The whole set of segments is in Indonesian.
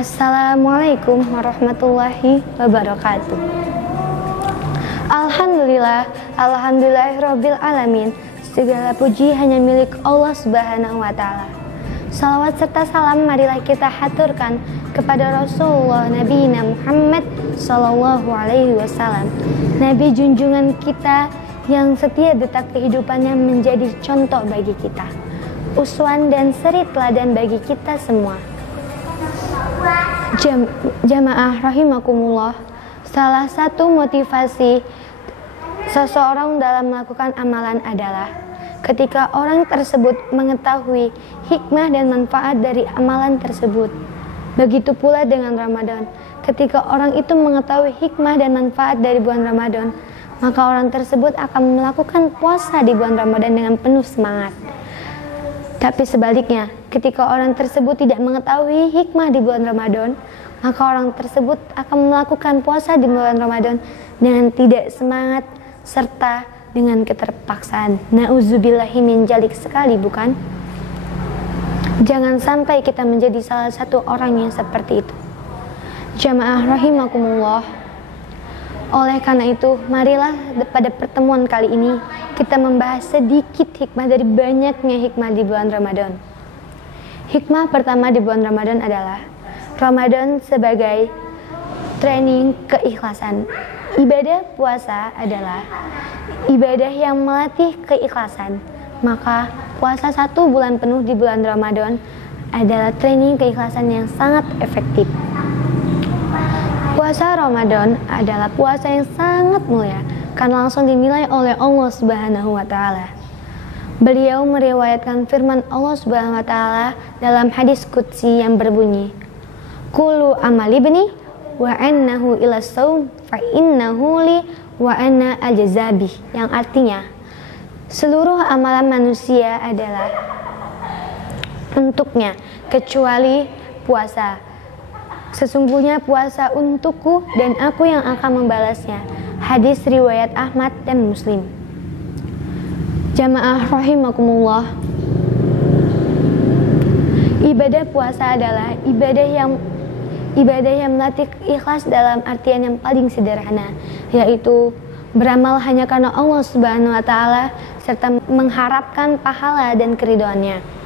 Assalamualaikum warahmatullahi wabarakatuh. Alhamdulillahirabbil alamin. Segala puji hanya milik Allah Subhanahu wa taala. Salawat serta salam marilah kita haturkan kepada Rasulullah Nabi Muhammad sallallahu alaihi wasallam. Nabi junjungan kita yang setiap detak kehidupannya menjadi contoh bagi kita, uswan dan seri teladan bagi kita semua. Jamaah rahimakumullah, salah satu motivasi seseorang dalam melakukan amalan adalah ketika orang tersebut mengetahui hikmah dan manfaat dari amalan tersebut. Begitu pula dengan Ramadan, ketika orang itu mengetahui hikmah dan manfaat dari bulan Ramadan, maka orang tersebut akan melakukan puasa di bulan Ramadan dengan penuh semangat. Tapi sebaliknya, ketika orang tersebut tidak mengetahui hikmah di bulan Ramadan, maka orang tersebut akan melakukan puasa di bulan Ramadan dengan tidak semangat serta dengan keterpaksaan. Nauzubillahi min dzalik sekali, bukan? Jangan sampai kita menjadi salah satu orang yang seperti itu. Jamaah rahimakumullah. Oleh karena itu, marilah pada pertemuan kali ini kita membahas sedikit hikmah dari banyaknya hikmah di bulan Ramadan. Hikmah pertama di bulan Ramadan adalah Ramadan sebagai training keikhlasan. Ibadah puasa adalah ibadah yang melatih keikhlasan. Maka puasa 1 bulan penuh di bulan Ramadan adalah training keikhlasan yang sangat efektif. Puasa Ramadan adalah puasa yang sangat mulia karena langsung dinilai oleh Allah Subhanahu wa taala. Beliau meriwayatkan firman Allah Subhanahu wa taala dalam hadis qudsi yang berbunyi, "Kullu amali ibni wa annahu ila shaum fa innahu li wa ana ajzabi," yang artinya seluruh amalan manusia adalah untuknya kecuali puasa. Sesungguhnya puasa untukku dan aku yang akan membalasnya. Hadis riwayat Ahmad dan Muslim. Jamaah rahimakumullah, ibadah puasa adalah ibadah yang melatih ikhlas dalam artian yang paling sederhana, yaitu beramal hanya karena Allah Subhanahu wa taala serta mengharapkan pahala dan keridhaannya.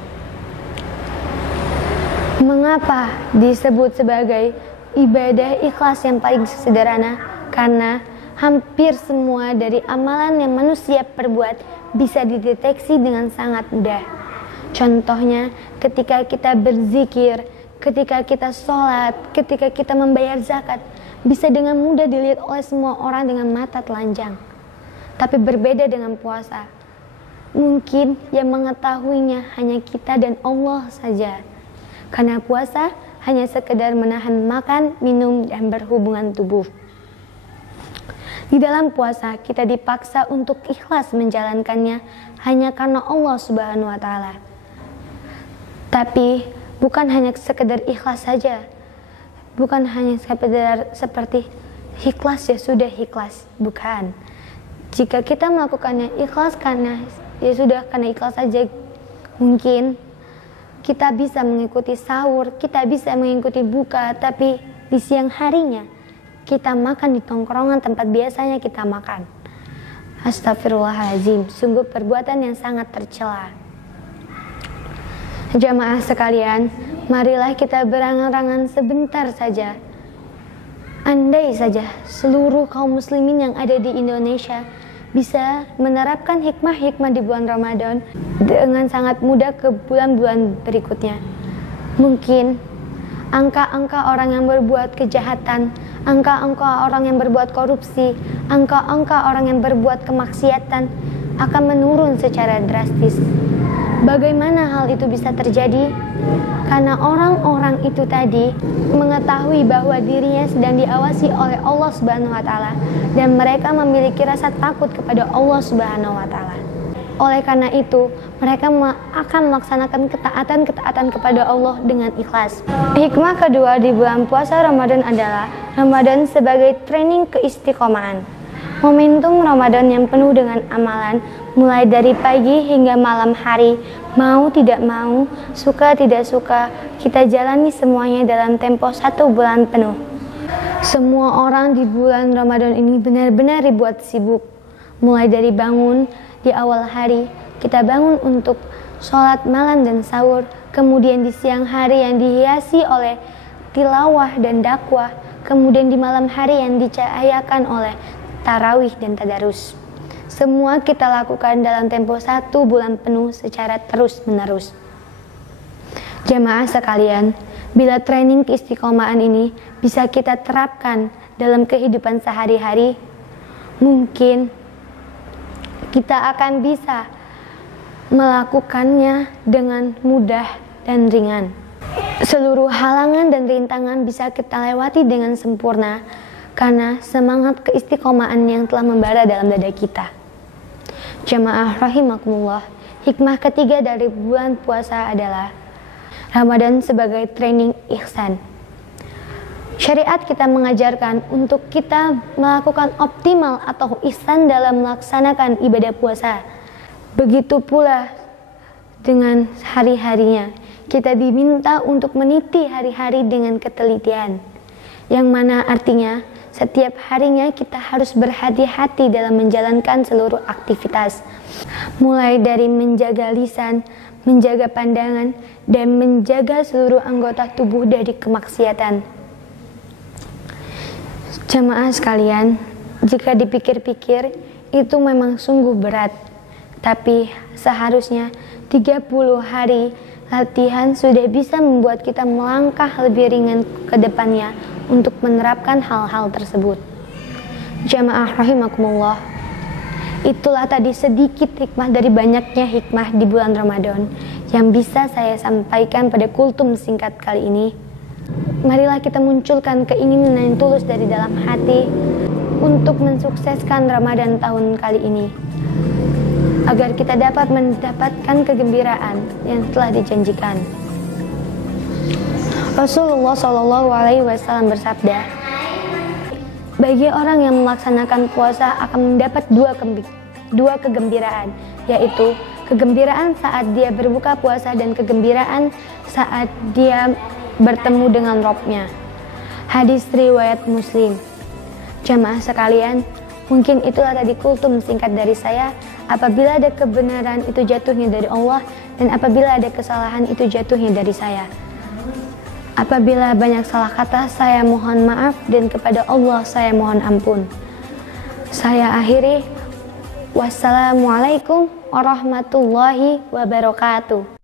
Mengapa disebut sebagai ibadah ikhlas yang paling sederhana? Karena hampir semua dari amalan yang manusia perbuat bisa dideteksi dengan sangat mudah. Contohnya, ketika kita berzikir, ketika kita sholat, ketika kita membayar zakat, bisa dengan mudah dilihat oleh semua orang dengan mata telanjang. Tapi berbeda dengan puasa. Mungkin yang mengetahuinya hanya kita dan Allah saja. Karena puasa hanya sekedar menahan makan, minum, dan berhubungan tubuh. Di dalam puasa kita dipaksa untuk ikhlas menjalankannya hanya karena Allah Subhanahu wa taala. Tapi bukan hanya sekedar ikhlas saja. Bukan hanya sekedar seperti ikhlas ya sudah ikhlas, bukan. Jika kita melakukannya ikhlas karena ya sudah karena ikhlas saja, mungkin kita bisa mengikuti sahur, kita bisa mengikuti buka, tapi di siang harinya kita makan di tongkrongan tempat biasanya kita makan. Astagfirullahaladzim, sungguh perbuatan yang sangat tercela. Jamaah sekalian, marilah kita berangan-angan sebentar saja. Andai saja seluruh kaum muslimin yang ada di Indonesia bisa menerapkan hikmah-hikmah di bulan Ramadan dengan sangat mudah ke bulan-bulan berikutnya. Mungkin angka-angka orang yang berbuat kejahatan, angka-angka orang yang berbuat korupsi, angka-angka orang yang berbuat kemaksiatan akan menurun secara drastis. Bagaimana hal itu bisa terjadi? Karena orang-orang itu tadi mengetahui bahwa dirinya sedang diawasi oleh Allah Subhanahu wa taala dan mereka memiliki rasa takut kepada Allah Subhanahu wa taala. Oleh karena itu, mereka akan melaksanakan ketaatan kepada Allah dengan ikhlas. Hikmah kedua di bulan puasa Ramadan adalah Ramadan sebagai training keistiqomahan. Momentum Ramadan yang penuh dengan amalan mulai dari pagi hingga malam hari, mau tidak mau, suka tidak suka, kita jalani semuanya dalam tempo 1 bulan penuh. Semua orang di bulan Ramadan ini benar-benar dibuat sibuk. Mulai dari bangun di awal hari, kita bangun untuk sholat malam dan sahur, kemudian di siang hari yang dihiasi oleh tilawah dan dakwah, kemudian di malam hari yang dicahayakan oleh tarawih dan tadarus. Semua kita lakukan dalam tempo 1 bulan penuh secara terus-menerus. Jamaah sekalian, bila training keistiqomahan ini bisa kita terapkan dalam kehidupan sehari-hari, mungkin kita akan bisa melakukannya dengan mudah dan ringan. Seluruh halangan dan rintangan bisa kita lewati dengan sempurna karena semangat keistiqomahan yang telah membara dalam dada kita. Jamaah rahimakumullah, hikmah ketiga dari bulan puasa adalah Ramadan sebagai training ihsan. Syariat kita mengajarkan untuk kita melakukan optimal atau ihsan dalam melaksanakan ibadah puasa. Begitu pula dengan hari-harinya, kita diminta untuk meniti hari-hari dengan ketelitian, yang mana artinya setiap harinya kita harus berhati-hati dalam menjalankan seluruh aktivitas, mulai dari menjaga lisan, menjaga pandangan, dan menjaga seluruh anggota tubuh dari kemaksiatan. Jamaah sekalian, jika dipikir-pikir itu memang sungguh berat, tapi seharusnya 30 hari latihan sudah bisa membuat kita melangkah lebih ringan ke depannya untuk menerapkan hal-hal tersebut. Jamaah rahimakumullah, itulah tadi sedikit hikmah dari banyaknya hikmah di bulan Ramadan yang bisa saya sampaikan pada kultum singkat kali ini. Marilah kita munculkan keinginan yang tulus dari dalam hati untuk mensukseskan Ramadan tahun kali ini, agar kita dapat mendapatkan kegembiraan yang telah dijanjikan. Rasulullah SAW bersabda, bagi orang yang melaksanakan puasa akan mendapat dua kegembiraan, yaitu kegembiraan saat dia berbuka puasa dan kegembiraan saat dia bertemu dengan Rabb-nya. Hadis riwayat Muslim. Jamaah sekalian, mungkin itulah tadi kultum singkat dari saya. Apabila ada kebenaran itu jatuhnya dari Allah, dan apabila ada kesalahan itu jatuhnya dari saya. Apabila banyak salah kata, saya mohon maaf, dan kepada Allah saya mohon ampun. Saya akhiri. Wassalamualaikum warahmatullahi wabarakatuh.